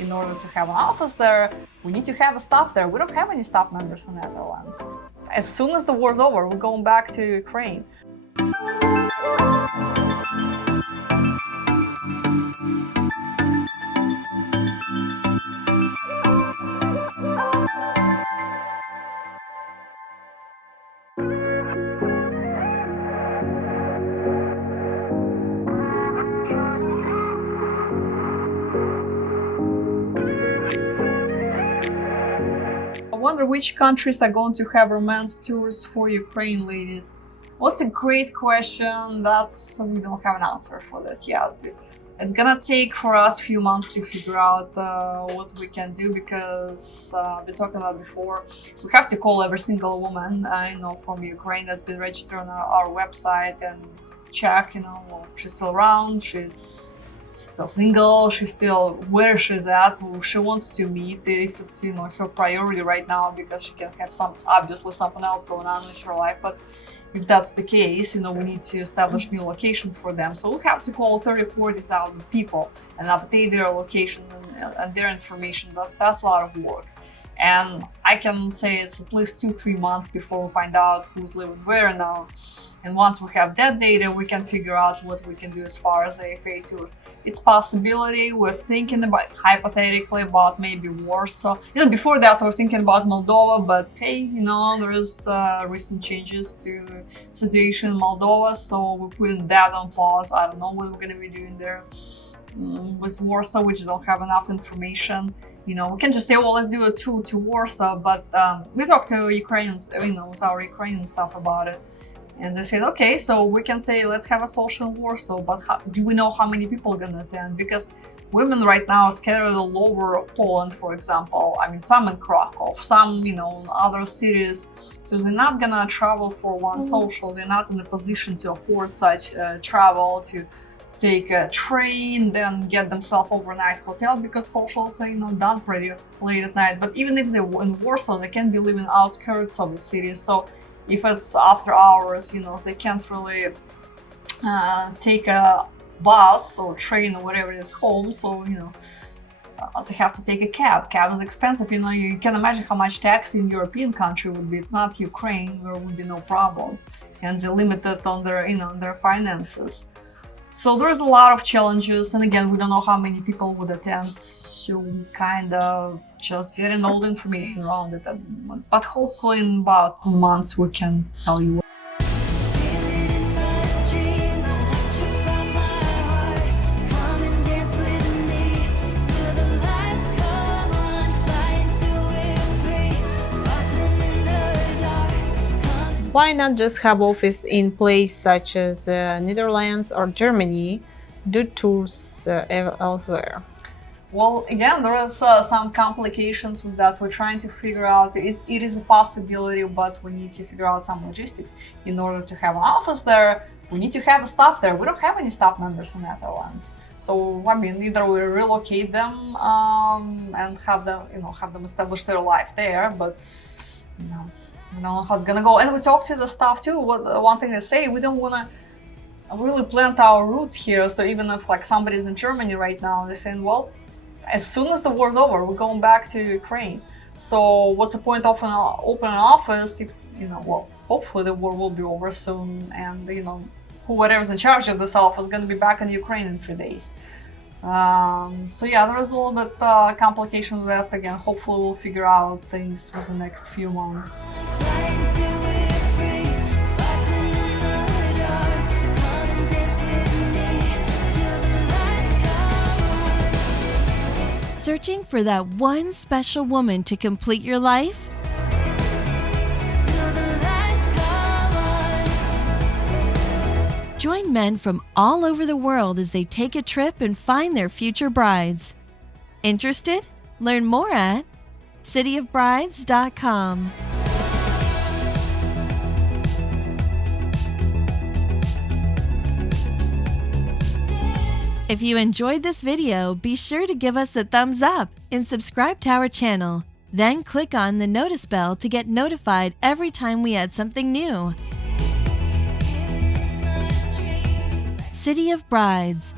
In order to have an office there, we need to have a staff there. We don't have any staff members in the Netherlands. As soon as the war's over, we're going back to Ukraine. I wonder which countries are going to have romance tours for Ukraine ladies. Well, it's a great question. We don't have an answer for that yet. It's gonna take for us a few months to figure out what we can do, because we talked about before, we have to call every single woman from Ukraine that's been registered on our website and check, well, she's still around, she's still single, she's still where she's at, who she wants to meet, if it's her priority right now, because she can have obviously something else going on in her life. But if that's the case, we need to establish new locations for them. So we have to call 30,000-40,000 people and update their location and their information. But that's a lot of work. And I can say it's at least 2-3 months before we find out who's living where now. And once we have that data, we can figure out what we can do as far as AFA tours. It's possibility. We're thinking about, hypothetically, about maybe Warsaw. Before that, we're thinking about Moldova, but hey, there is recent changes to situation in Moldova, so we're putting that on pause. I don't know what we're going to be doing there. With Warsaw, we just don't have enough information. We can just say, well, let's do a tour to Warsaw, but we talked to Ukrainians, with our Ukrainian staff about it. And they said, okay, so we can say, let's have a social in Warsaw, but do we know how many people are going to attend? Because women right now are scattered all over Poland, for example. Some in Krakow, some, in other cities. So they're not going to travel for one social. They're not in a position to afford such travel, to take a train, then get themselves overnight hotel, because socials are done pretty late at night. But even if they're in Warsaw, they can be living outskirts of the city. So if it's after hours, they can't really take a bus or train or whatever it is home. So they have to take a cab. Cab is expensive. You can imagine how much tax in European country would be. It's not Ukraine, where would be no problem, and they're limited on their their finances. So there's a lot of challenges, and again, we don't know how many people would attend, so we kind of just getting all the information around it at the moment. But hopefully in about months we can tell you. Why not just have office in place such as Netherlands or Germany, do tours elsewhere? Well, again, there is some complications with that. We're trying to figure out, it is a possibility, but we need to figure out some logistics. In order to have an office there, we need to have a staff there. We don't have any staff members in the Netherlands. So, either we relocate them and have them establish their life there, but, we don't know how it's gonna go. And we talked to the staff too. One thing they say, we don't want to really plant our roots here. So even if somebody's in Germany right now, they're saying, well, as soon as the war's over, we're going back to Ukraine. So what's the point of open an office if, well, hopefully the war will be over soon, and whoever's in charge of this office is going to be back in Ukraine in 3 days. So yeah, there is a little bit complication with that. Again, hopefully we'll figure out things for the next few months. Searching for that one special woman to complete your life? Join men from all over the world as they take a trip and find their future brides. Interested? Learn more at cityofbrides.com. If you enjoyed this video, be sure to give us a thumbs up and subscribe to our channel. Then click on the notice bell to get notified every time we add something new. City of Brides.